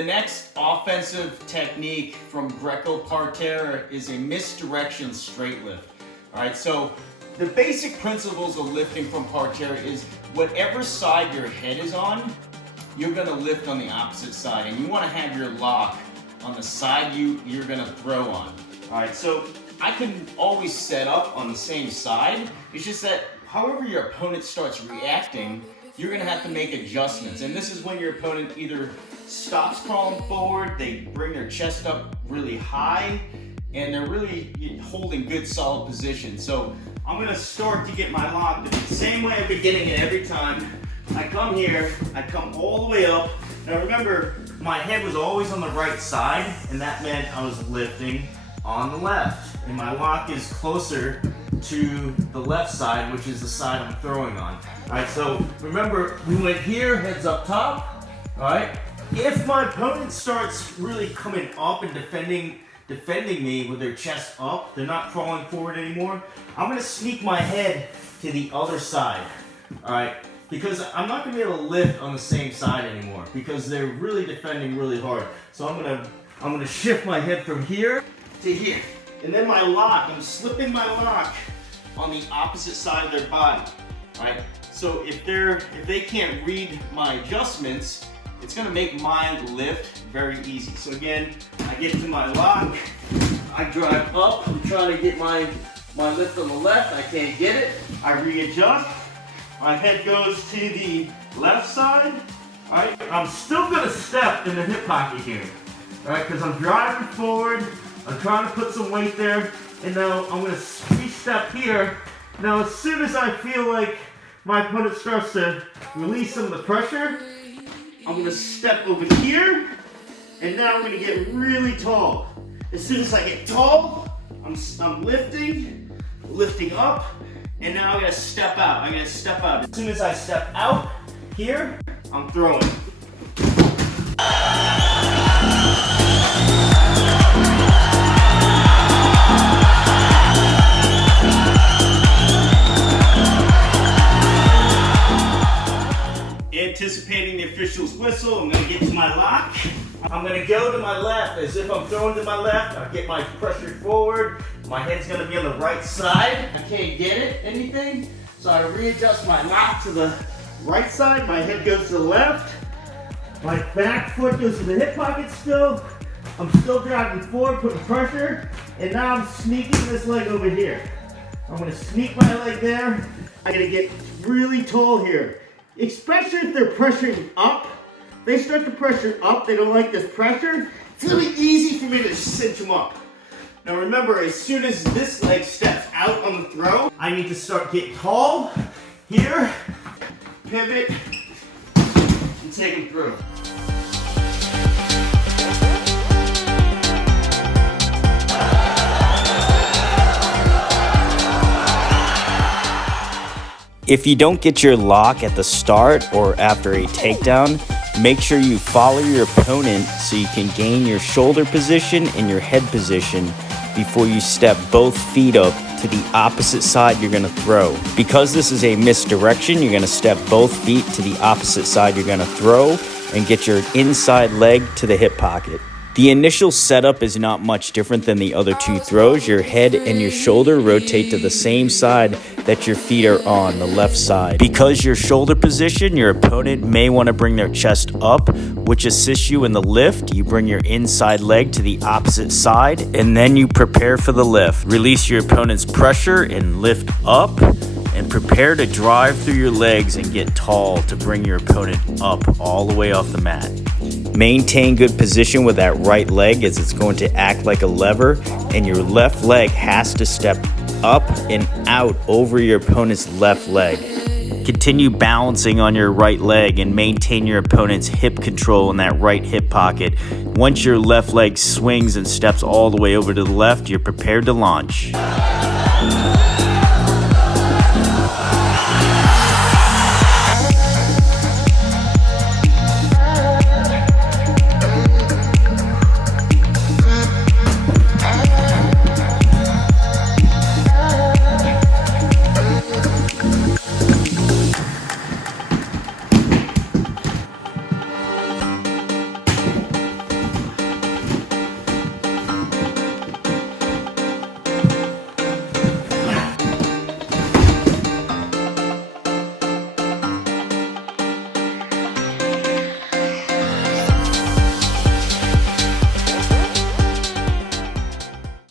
The next offensive technique from Greco Terre is a misdirection straight lift. All right, so the basic principles of lifting from parterre is whatever side your head is on, you're gonna lift on the opposite side, and you wanna have your lock on the side you're gonna throw on. All right, so I can always set up on the same side. It's just that however your opponent starts reacting, you're gonna have to make adjustments. And this is when your opponent either stops crawling forward, they bring their chest up really high, and they're really holding good solid position. So I'm gonna start to get my lock the same way I've been getting it every time. I come here, I come all the way up. Now remember, my head was always on the right side, and that meant I was lifting on the left. And my lock is closer to the left side, which is the side I'm throwing on. All right, so remember, we went here, heads up top, all right? If my opponent starts really coming up and defending me with their chest up, they're not crawling forward anymore, I'm gonna sneak my head to the other side, all right? Because I'm not gonna be able to lift on the same side anymore because they're really defending really hard. So I'm gonna shift my head from here to here. And then my lock, I'm slipping my lock on the opposite side of their body, all right? So if they can't read my adjustments, it's gonna make my lift very easy. So again, I get to my lock, I drive up, I'm trying to get my lift on the left, I can't get it, I readjust, my head goes to the left side, all right? I'm still gonna step in the hip pocket here, all right? Because I'm driving forward, I'm trying to put some weight there, and now I'm gonna step here. Now as soon as I feel like my opponent starts to release some of the pressure, I'm gonna step over here, and now I'm gonna get really tall. As soon as I get tall, I'm lifting up, and now I'm gonna step out. I'm gonna step out. As soon as I step out here, I'm throwing. Anticipating the official's whistle, I'm gonna get to my lock. I'm gonna go to my left as if I'm throwing to my left. I get my pressure forward. My head's gonna be on the right side. I can't get anything. So I readjust my lock to the right side. My head goes to the left. My back foot goes to the hip pocket still. I'm still driving forward, putting pressure. And now I'm sneaking this leg over here. I'm gonna sneak my leg there. I'm gonna get really tall here. Especially if they're pressuring up. They start to pressure up, they don't like this pressure. It's really easy for me to cinch them up. Now remember, as soon as this leg steps out on the throw, I need to start getting tall here, pivot, and take them through. If you don't get your lock at the start or after a takedown, make sure you follow your opponent so you can gain your shoulder position and your head position before you step both feet up to the opposite side you're going to throw. Because this is a misdirection, you're going to step both feet to the opposite side you're going to throw and get your inside leg to the hip pocket. The initial setup is not much different than the other two throws. Your head and your shoulder rotate to the same side that your feet are on, the left side. Because your shoulder position, your opponent may want to bring their chest up, which assists you in the lift. You bring your inside leg to the opposite side, and then you prepare for the lift. Release your opponent's pressure and lift up, and prepare to drive through your legs and get tall to bring your opponent up all the way off the mat. Maintain good position with that right leg as it's going to act like a lever, and your left leg has to step up and out over your opponent's left leg. Continue balancing on your right leg and maintain your opponent's hip control in that right hip pocket. Once your left leg swings and steps all the way over to the left, you're prepared to launch.